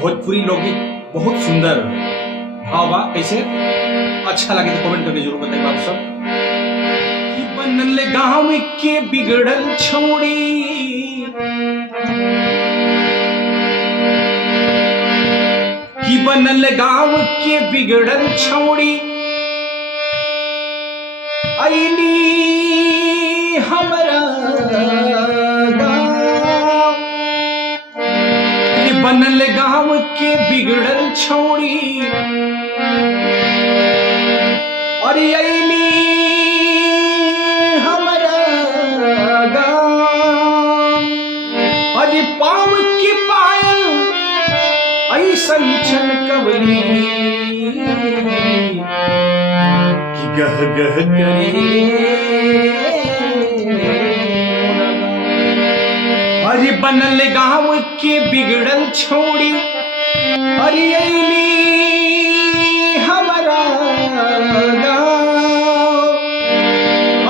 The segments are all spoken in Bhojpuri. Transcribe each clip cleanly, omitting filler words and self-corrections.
भोजपुरी लोकगीत बहुत सुंदर भाव बा। कैसे अच्छा लगे तो कमेंट करके जरूर बताइए आप सब। कि बनल गाँव के बिगड़ल छोड़ी, कि बनल गाँव के बिगड़ल छोड़ी, अइली हमरा गाँव। कि बनल गाँव के बिगड़ल छोड़ी, अरे अइली हमरा गाँव। अरे पाँव के पायल ऐसन छनकवली, कि गह गह करे। अरे बनल गाँव के बिगड़ल छोड़ी, अरे अइली हमरा गाँव।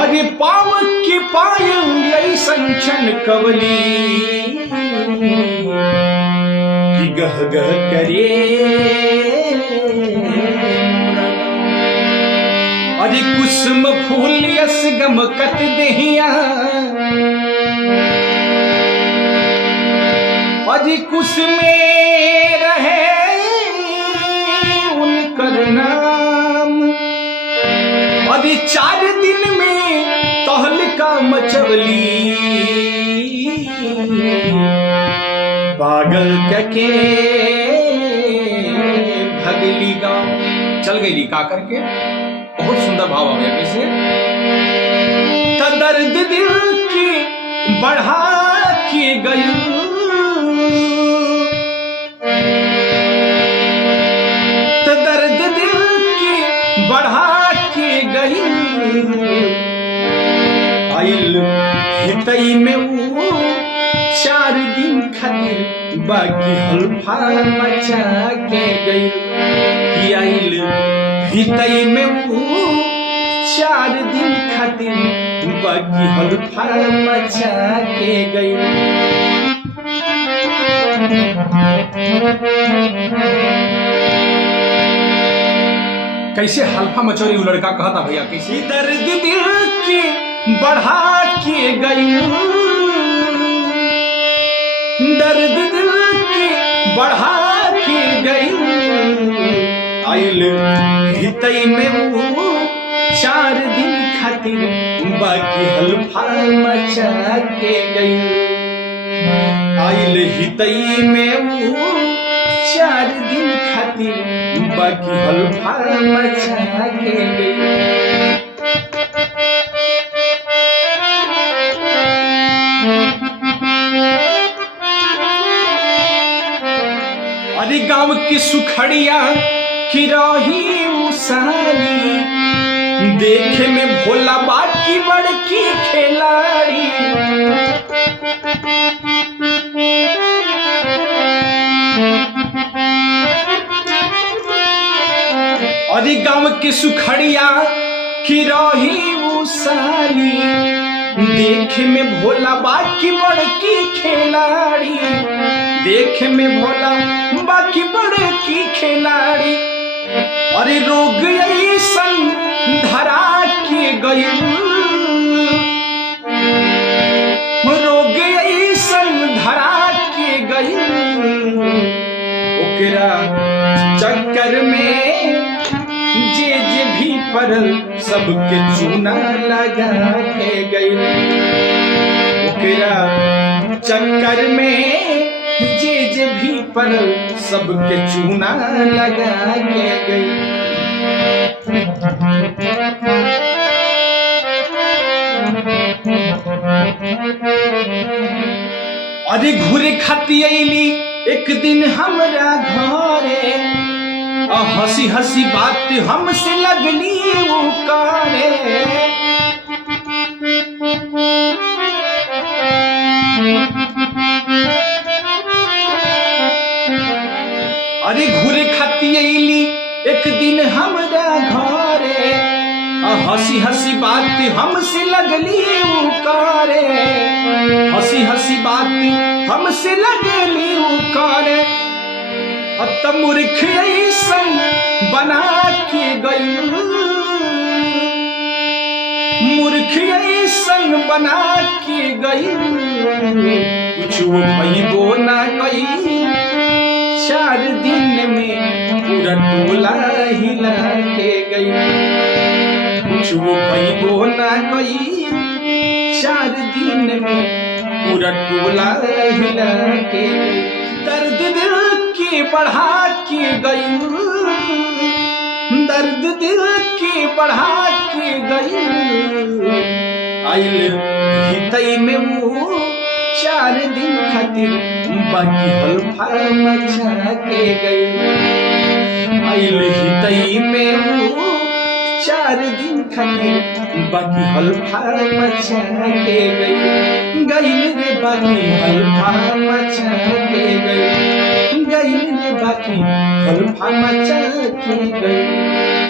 अरे पाँव के पायल ऐसन छनकवली, कि गह गह करे। अरे कुसुम फूल यस गमकत देहिया, अरे कुसुमे रहे उनकर नाम। अरे 4 दिन में तहलका मचवली, पागल के भगली गाँव। चल गई का करके, बहुत सुंदर भाव आ गया। कैसे त दर्द दिल की बढ़ा के गई, त दर्द दिल की बढ़ा के गई। आइल हितई में वो 4 दिन खातिर बाकी हल्फा मचा के गई। कि आइल हितई में वो 4 दिन खातिर बाकी हल्फा मचा के गई। कैसे हल्फा मचोरी वो लड़का कहता भैया, कैसे दर्द दिल की बढ़ा के गई, दर्द दिल की बढ़ा के गई। आइल हितई में वो 4 दिन खातिर बाकी हल्फा मचा के गई। आइल हितई में वो 4 दिन खातिर बाकी हल्फा मचा के गई। अरे गाँव की सुखड़िया की रही उसारी, देखे में भोला बाकी बड़की खिलाड़ी। अरे गाँव की सुखड़िया की रही उसारी, देखे में भोला बाकी बड़की खिलाड़ी। देखे में भोला बाकी बड़की खिलाड़ी। अरे रोग ऐसन धरा के गई, रोग ऐसन धरा के गई। ओकरा चक्कर में जे जे भी पड़ल सबके चूना लगा के गई। ओकरा चक्कर में जे जे भी पड़ल सबके चूना लगा के गई। अरे घूरे खाती अइली एक दिन हमरा घरे, हंसी हंसी बात हमसे लगली वो करे। अरे घूरे खाती अइली एक दिन हमरा घरे, हंसी हंसी बात हमसे लगली वो करे। हंसी हंसी बात हमसे लगली वो करे। अब मूर्ख ऐसन बना के गई, मूर्ख ऐसन बना के गई, कुछ वो भइबो ना गई। 4 दिन में पूरा टोला हिला के गई, कुछ वो भइबो ना गई। 4 दिन में पूरा टोला हिला के गई। दर्द दिल की बढ़ा के गई, दर्द दिल की बढ़ा के गई। आइल हितई में वो 4 दिन खातिर बाकी हल्फा मचा के गई। आइल हितई में वो 4 दिन खातिर बाकी हल्फा मचा के गई। गई रे बाकी हल्फा मचा के गई, गई रे बाकी हल्फा मचा के गई।